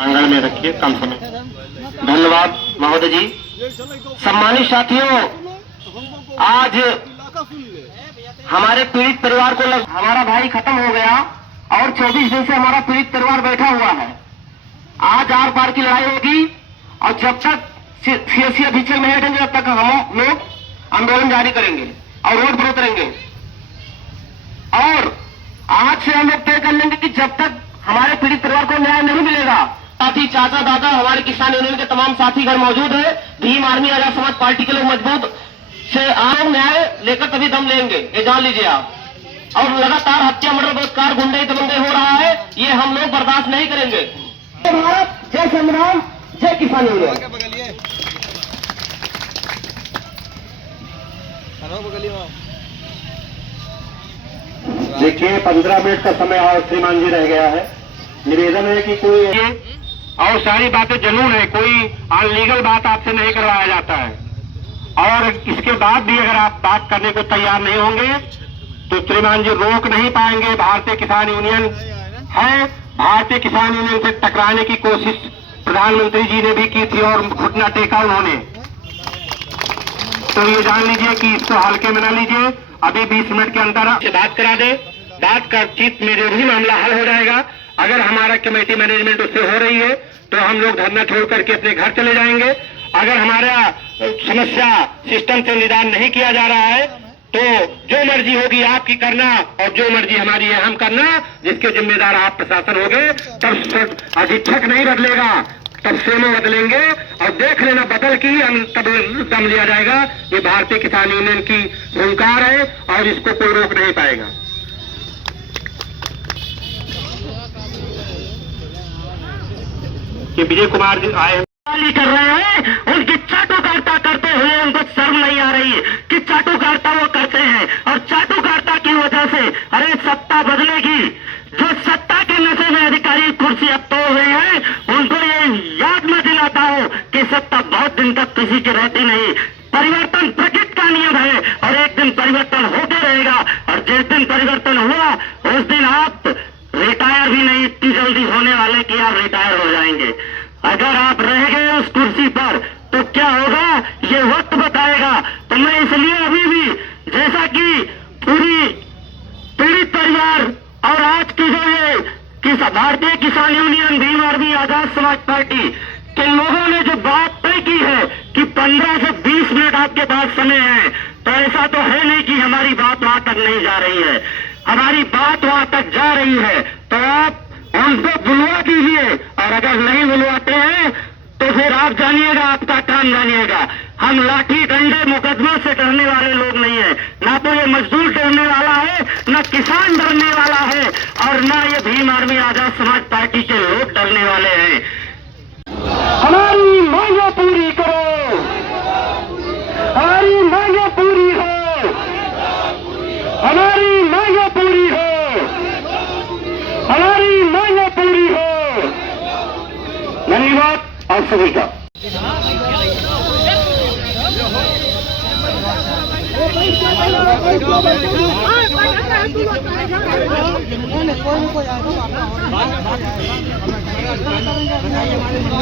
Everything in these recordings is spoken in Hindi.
प्रांगण में रखिए कम समय। धन्यवाद महोदय जी। सम्मानित साथियों, आज हमारे पीड़ित परिवार को हमारा भाई खत्म हो गया और 24 दिन से हमारा पीड़ित परिवार बैठा हुआ है। आज आर पार की लड़ाई होगी और जब तक सीएससी अधीक्षक नहीं हटेंगे तब तक हम लोग आंदोलन जारी करेंगे और रोड पर उतरेंगे। और आज से हम लोग तय कर लेंगे कि जब तक हमारे पीड़ित परिवार को न्याय नहीं मिलेगा, साथी चाचा दादा हमारे किसान यूनियन के तमाम साथी घर मौजूद है, भीम आर्मी आजाद समाज पार्टी के लोग मजबूत से आम न्याय लेकर तभी दम लेंगे, ये जान लीजिए आप। और लगातार हत्या मर्डर बलात्कार गुंडे दबंगे हो रहा है, ये हम लोग बर्दाश्त नहीं करेंगे। जय भारत, जय संविधान, जय किसान यूनियन। देखिए 15 मिनट का समय और श्रीमान जी रह गया है। निवेदन है कि कोई और सारी बातें जनून है, कोई अनलीगल बात आपसे नहीं करवाया जाता है। और इसके बाद भी अगर आप बात करने को तैयार नहीं होंगे तो श्रीमान जी रोक नहीं पाएंगे। भारतीय किसान यूनियन है, भारतीय किसान यूनियन से टकराने की कोशिश प्रधानमंत्री जी ने भी की थी और घुटना टेका उन्होंने। तो ये जान लीजिए कि इसको हल्के में न लीजिए। अभी 20 मिनट के अंदर से बात करा दे, बात कर चित में जो भी मामला हल हो जाएगा। अगर हमारा कमेटी मैनेजमेंट उससे हो रही है तो हम लोग धरना छोड़ करके अपने घर चले जाएंगे। अगर हमारा समस्या सिस्टम से निदान नहीं किया जा रहा है तो जो मर्जी होगी आपकी करना और जो मर्जी हमारी है हम करना। जिसके जिम्मेदार आप प्रशासन होंगे, तब अधीक्षक नहीं बदलेगा, तब सेना बदलेंगे और देख लेना बदल की तब दम लिया जाएगा। ये भारतीय किसान यूनियन की हुंकार है और इसको कोई रोक नहीं पाएगा। कि विजय कुमार जी आए कर रहे हैं, उनकी चाटुकारिता करते हुए उनको शर्म नहीं आ रही है कि चाटुकारिता वो करते हैं। और चाटुकारिता की वजह से अरे सत्ता बदलेगी। जो सत्ता के नशे में अधिकारी कुर्सी अब तो हुए हैं, उनको ये याद में दिलाता हूं कि सत्ता बहुत दिन तक किसी की रहती नहीं। परिवर्तन प्रकृति का नियम है और एक दिन परिवर्तन होते रहेगा। और जिस दिन परिवर्तन हुआ उस दिन आप रिटायर भी नहीं इतनी जल्दी होने वाले कि आप रिटायर हो जाएंगे। अगर आप रह गए उस कुर्सी पर तो क्या होगा ये वक्त बताएगा। तो मैं इसलिए अभी भी, जैसा कि पूरी पीड़ित परिवार और आज की जो ये भारतीय किसान union Bhim army Azad Samaj party के लोगों ने जो बात तय की है कि 15 से 20 मिनट आपके पास समय है, तो ऐसा तो है नहीं कि हमारी बात वहां तक नहीं जा रही है। हमारी बात वहां तक जा रही है। तो आप उनको बुलवा दीजिए और अगर नहीं बुलवाते हैं तो फिर आप जानिएगा, आपका काम जानिएगा। हम लाठी डंडे मुकदमों से डरने वाले लोग नहीं है। ना तो ये मजदूर डरने वाला है, ना किसान डरने वाला है और ना ये भीम आर्मी आजाद समाज पार्टी के लोग डरने वाले हैं। हमारी मांगें पूरी करो, हमारी मांगें पूरी हो, हमारी मांगें पूरी हो, हमारी मांगें पूरी हो। धन्यवाद आप सभी का।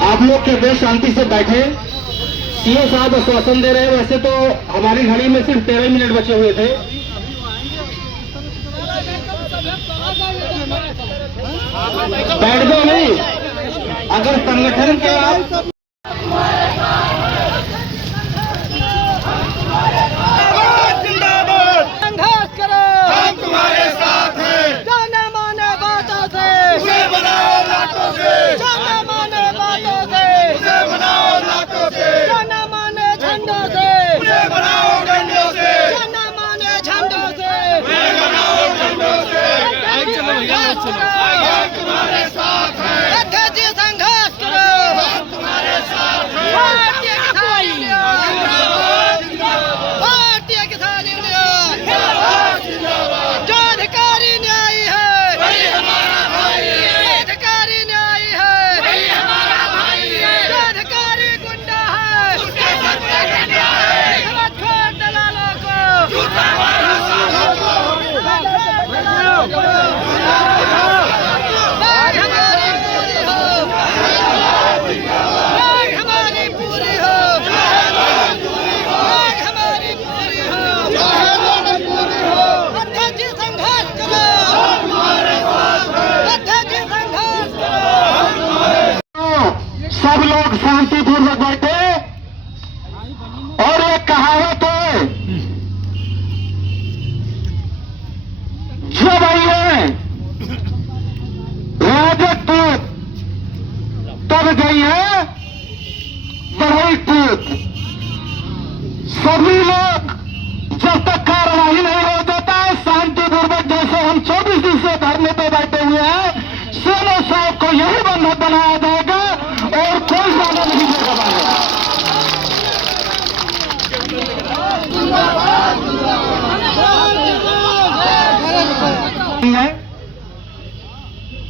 आप लोग के देश शांति से बैठे। सीओ साहब आश्वासन दे रहे हैं। वैसे तो हमारी घड़ी में सिर्फ 13 मिनट बचे हुए थे। बैठ दो नहीं, अगर संगठन के आप संघर्ष करो, हम तुम्हारे साथ हैं। जाने माने बातों से उसे बनाओ लातों से, जाने माने बातों से उसे बनाओ लातों से, जाने माने झंडों से उसे बनाओ डंडों से, जाने माने झंडों से उसे बनाओ डंडों से। हम तुम्हारे साथ हैं। संघर्ष करो, हम तुम्हारे साथ हैं। बढ़ गई है बढ़ई टूट। सभी लोग जब तक कार्रवाई नहीं हो जाता है शांतिपूर्वक, जैसे हम 24 दिन से धरने पे बैठे हुए हैं, सेना साहब को यही बंधक बनाया जाएगा और कोई ज्यादा नहीं होगा।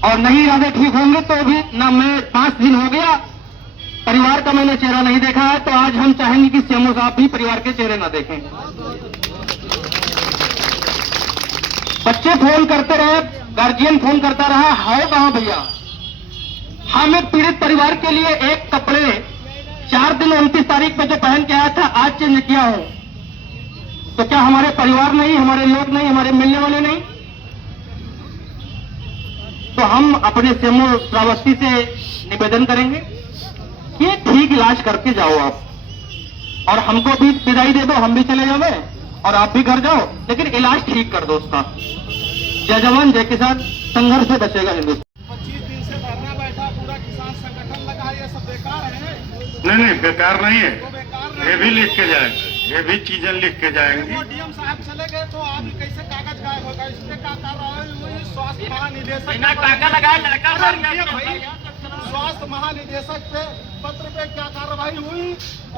और नहीं इरादे ठीक होंगे तो भी ना, मैं 5 दिन हो गया परिवार का मैंने चेहरा नहीं देखा है, तो आज हम चाहेंगे कि सीएमओ साहब भी परिवार के चेहरे ना देखें। बच्चे फोन करते रहे, गार्जियन फोन करता रहा, है कहां भैया? हम एक पीड़ित परिवार के लिए एक कपड़े 4 दिन 29 तारीख पे जो पहन के आया था आज चेंज किया हूं, तो क्या हमारे परिवार नहीं, हमारे लोग नहीं, हमारे मिलने वाले नहीं? तो हम अपने सीएमओ श्रावस्ती से निवेदन करेंगे कि ठीक इलाज करके जाओ आप, और हमको भी विदाई दे दो, हम भी चले जाओ और आप भी घर जाओ, लेकिन इलाज ठीक कर दो उसका। जय जवान जय किसान, संघर्ष से बचेगा हिंदुस्तान। 25 दिन से धरना बैठा, पूरा किसान संगठन लगा, ये सब बेकार है। नहीं बेकार नहीं है, तो बेकार नहीं। ये भी लिख के जाएंगे, ये भी चीजें लिख के जाएंगी। वो डीएम साहब चले गए तो आप कैसे कागज गायब होगा? इस पे क्या कार्रवाई हुई? स्वास्थ्य महानिदेशक टाका लगाया, लड़का स्वास्थ्य महानिदेशक पे पत्र पे क्या कार्रवाई हुई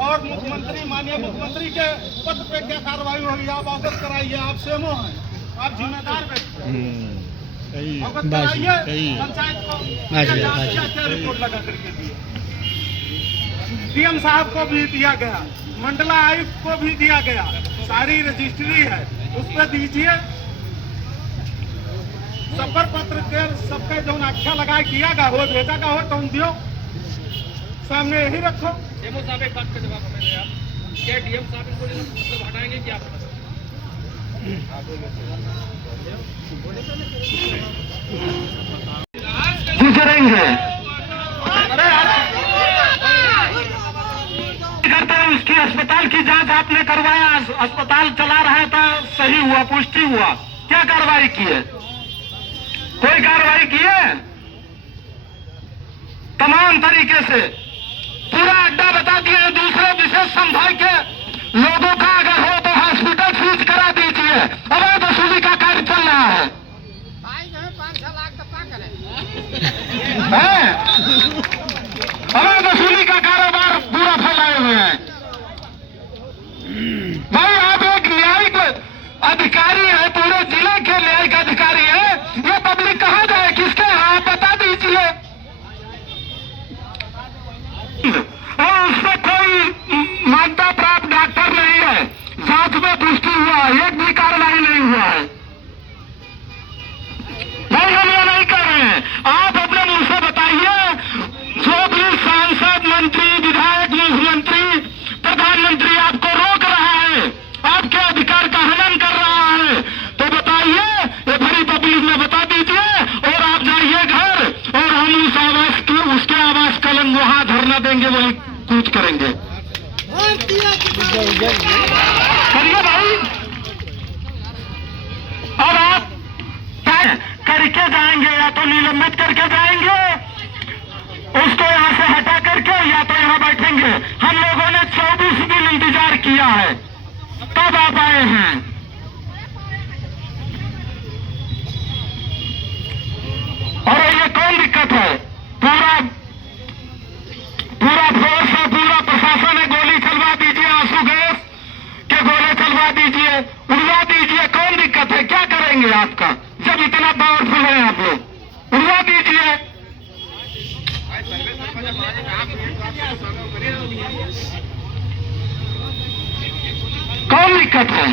और मुख्यमंत्री, माननीय मुख्यमंत्री के पत्र पे क्या कार्रवाई हुई? आप अवगत कराइए, आप सीएमओ हैं, आप जिम्मेदार व्यक्ति, अवगत कराइए पंचायत को। क्या रिपोर्ट लगा करके दिए? डीएम साहब को भी दिया गया, मंडला आयुक्त को भी दिया गया, सारी रजिस्ट्री है, उस पर दीजिए। सफर पत्र के सबके जो आख्या लगाए किया का हो, भेजा का हो, तुम दियो सामने यही रखो। सीएमओ साहब एक बात का जवाब हमें दे आप, क्या डीएम साहब इनको मतलब हटाएंगे क्या? गुजरेंगे करते हैं, उसकी अस्पताल की जांच आपने करवाया, अस्पताल चला रहा था, सही हुआ, पुष्टि हुआ, क्या कार्रवाई की है? कोई कार्रवाई की है? तमाम तरीके से पूरा अड्डा बता दिया। दूसरे विशेष संभाग के लोगों का अगर हो तो हॉस्पिटल सीज करा दीजिए, अवैध वसूली का कार्य चल रहा है। 5-6 लाख तो क्या करें? अवैध वसूली का कारोबार पूरा फैलाए हुए हैं। भाई आप एक न्यायिक अधिकारी है, पूरे जिले के न्यायिक अधिकारी है, ये पब्लिक कहाँ जाए, किसके? आप बता दीजिए। और उसमें कोई मान्यता प्राप्त डॉक्टर नहीं है, जांच में पुष्टि हुआ, एक भी कार्रवाई नहीं हुआ है। भाई हम ये नहीं कर रहे हैं, आप अपने मुंह से बताइए। जो भी सांसद, मंत्री, विधायक, मुख्यमंत्री, प्रधानमंत्री आपको रोक रहा है, आपके अधिकार का हनन कर रहा है, तो बताइए, ये भरी पब्लिक में बता दीजिए, और आप जाइए घर, और हम उस आवास की, उसके आवास कलंग वहां धरना देंगे, वही कूच करेंगे। करिए भाई, अब आप करके जाएंगे, या तो निलंबित करके जाएंगे उसको यहाँ से हटा करके, या तो यहाँ बैठेंगे। हम लोगों ने 24 दिन इंतजार किया है, तब आप आए हैं। और ये कौन दिक्कत है? पूरा फोर्स है, पूरा प्रशासन है, गोली चलवा दीजिए, आंसू गैस के गोले चलवा दीजिए, उड़वा दीजिए, कौन दिक्कत है? क्या करेंगे आपका, जब इतना पावरफुल है आप लोग? उड़वा दीजिए। कौन दिक्कत है?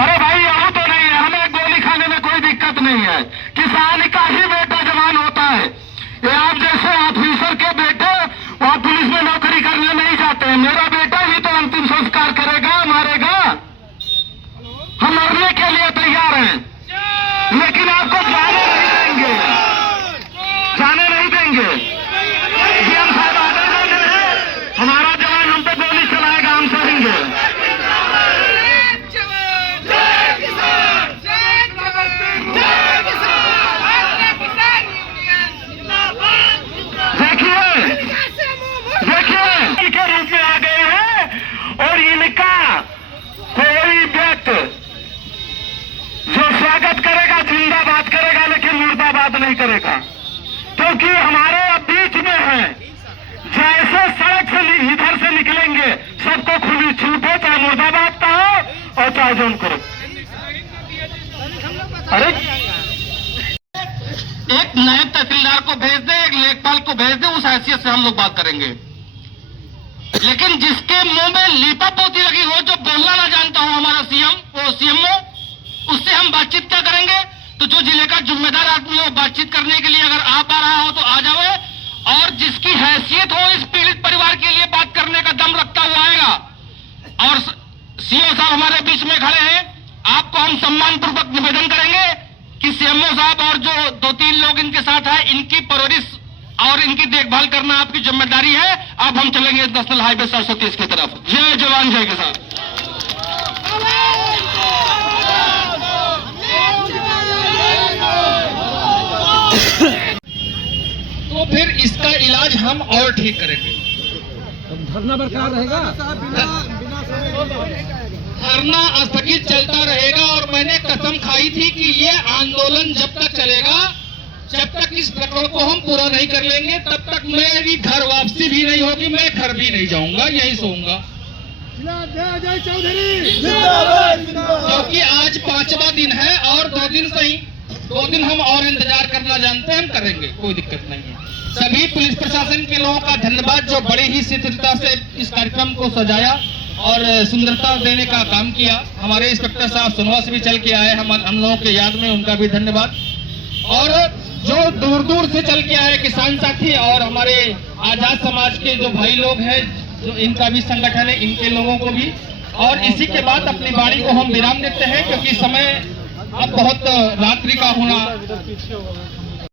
अरे भाई यहाँ तो नहीं है, हमें गोली खाने में कोई दिक्कत नहीं है। किसान का ही बेटा जवान होता है। ये आप जैसे ऑफिसर के बेटे वहां पुलिस में नौकरी करने नहीं जाते हैं। मेरा बेटा ही तो अंतिम संस्कार करेगा, मारेगा। हम मरने के लिए तैयार हैं, लेकिन आपको जाने नहीं देंगे, जाने नहीं देंगे। डीएम साहब आदेश दे रहे हैं, हमारा जवान हम पे गोली चलाएगा, हम सहेंगे। देखिए बात करेगा, जिंदाबाद करेगा, लेकिन मुर्दाबाद नहीं करेगा, क्योंकि हमारे अब बीच में है। जैसे सड़क से इधर से निकलेंगे सबको खुली छूट है, चाहे मुर्दाबाद का हो और चाहे जो करो। अरे एक नायब तहसीलदार को भेज दे, एक लेखपाल को भेज दे, उस हैसियत से हम लोग बात करेंगे। लेकिन जिसके मुंह में लीपा पोती लगी हो, जो बोलना ना जानता हो, हमारा सीएम, वो सीएमओ, उससे हम बातचीत क्या करेंगे? तो जो जिले का जिम्मेदार आदमी हो, बातचीत करने के लिए अगर आ पा रहा हो तो आ जावे, और जिसकी हैसियत हो इस पीड़ित परिवार के लिए बात करने का दम रखता हुआ आएगा। और सीओ साहब हमारे बीच में खड़े हैं, आपको हम सम्मानपूर्वक निवेदन करेंगे कि सीएमओ साहब और जो 2-3 लोग इनके साथ हैं, इनकी परवरिश और इनकी देखभाल करना आपकी जिम्मेदारी है। अब हम चलेंगे नेशनल हाईवे 730 की तरफ। जय जवान जय किसान। तो फिर इसका इलाज हम और ठीक करेंगे। धरना बरकरार रहेगा, धरना स्थगित चलता रहेगा। और मैंने कसम खाई थी कि ये आंदोलन जब तक चलेगा, जब तक इस प्रकरण को हम पूरा नहीं कर लेंगे, तब तक मेरी घर वापसी भी नहीं होगी, मैं घर भी नहीं जाऊंगा, यहीं सोऊंगा। जय चौधरी, क्योंकि आज 5वां दिन है और 2 दिन सही, 2 दिन हम और इंतजार करना जानते हैं, हम करेंगे, कोई दिक्कत नहीं है। सभी पुलिस प्रशासन के लोगों का धन्यवाद, जो बड़ी ही शिथिलता से इस कार्यक्रम को सजाया और सुंदरता देने का काम किया। हमारे इंस्पेक्टर साहब सुनवा से भी चल के आए हम लोगों के याद में, उनका भी धन्यवाद। और जो दूर दूर से चल के आए किसान साथी और हमारे आजाद समाज के जो भाई लोग हैं, जो इनका भी संगठन है, इनके लोगों को भी। और इसी के बाद अपनी वाणी को हम विराम देते हैं, क्योंकि समय अब बहुत रात्रि का होना